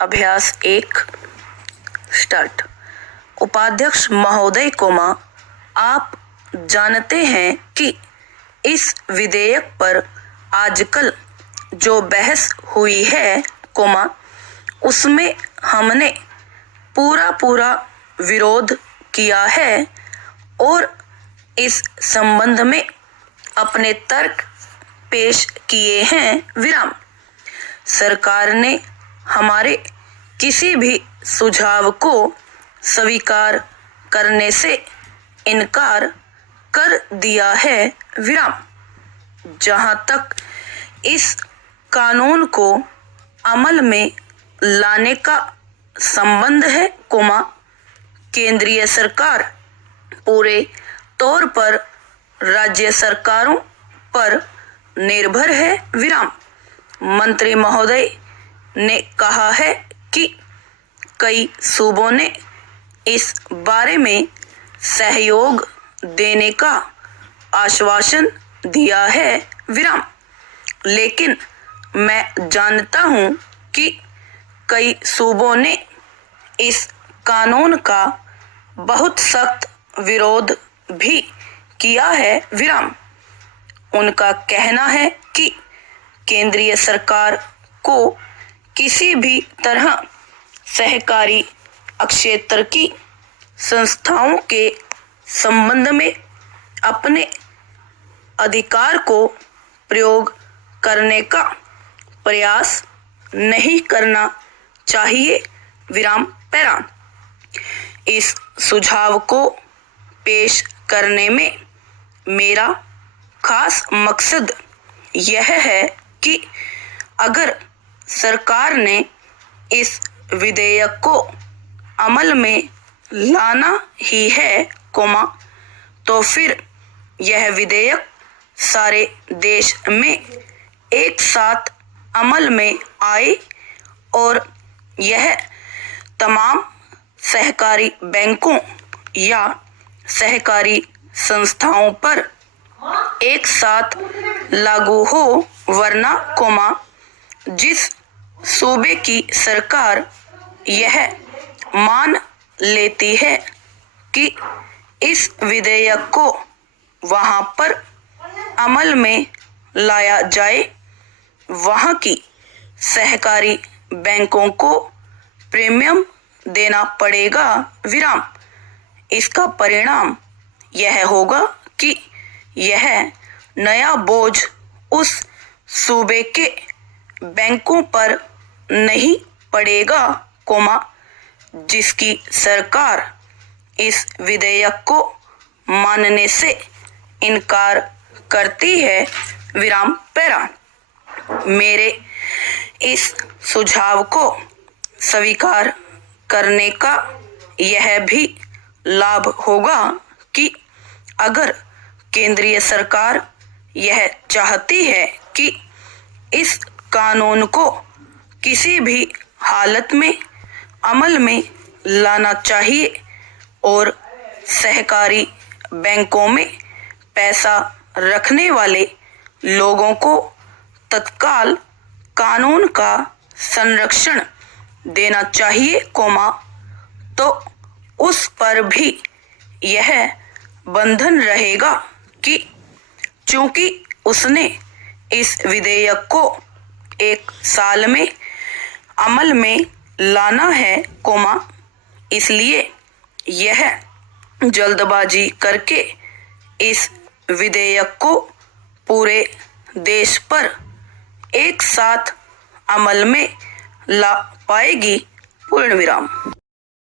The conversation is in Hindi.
अभ्यास 1 स्टार्ट। उपाध्यक्ष महोदय कोमा, आप जानते हैं कि इस विधेयक पर आजकल जो बहस हुई है कोमा, उसमें हमने पूरा विरोध किया है और इस संबंध में अपने तर्क पेश किए हैं विराम। सरकार ने हमारे किसी भी सुझाव को स्वीकार करने से इनकार कर दिया है विराम। जहां तक इस कानून को अमल में लाने का संबंध है कोमा, केंद्रीय सरकार पूरे तौर पर राज्य सरकारों पर निर्भर है विराम। मंत्री महोदय ने कहा है कि कई सूबों ने इस बारे में सहयोग देने का आश्वासन दिया है विराम, लेकिन मैं जानता हूं कि कई सूबों ने इस कानून का बहुत सख्त विरोध भी किया है विराम। उनका कहना है कि केंद्रीय सरकार को किसी भी तरह सहकारी क्षेत्र की संस्थाओं के संबंध में अपने अधिकार को प्रयोग करने का प्रयास नहीं करना चाहिए विराम पैराम। इस सुझाव को पेश करने में मेरा खास मकसद यह है कि अगर सरकार ने इस विधेयक को अमल में लाना ही है कोमा, तो फिर यह विधेयक सारे देश में एक साथ अमल में आए और यह तमाम सहकारी बैंकों या सहकारी संस्थाओं पर एक साथ लागू हो, वरना कोमा जिस सूबे की सरकार यह मान लेती है कि इस विधेयक को वहां पर अमल में लाया जाए, वहां की सहकारी बैंकों को प्रीमियम देना पड़ेगा विराम। इसका परिणाम यह होगा कि यह नया बोझ उस सूबे के बैंकों पर नहीं पड़ेगा कोमा, जिसकी सरकार इस विधेयक को मानने से इनकार करती है विराम पैराम। मेरे इस सुझाव को स्वीकार करने का यह भी लाभ होगा कि अगर केंद्रीय सरकार यह चाहती है कि इस कानून को किसी भी हालत में अमल में लाना चाहिए और सहकारी बैंकों में पैसा रखने वाले लोगों को तत्काल कानून का संरक्षण देना चाहिए कोमा, तो उस पर भी यह बंधन रहेगा कि चूंकि उसने इस विधेयक को 1 साल में अमल में लाना है कोमा, इसलिए यह जल्दबाजी करके इस विधेयक को पूरे देश पर एक साथ अमल में ला पाएगी, पूर्ण विराम।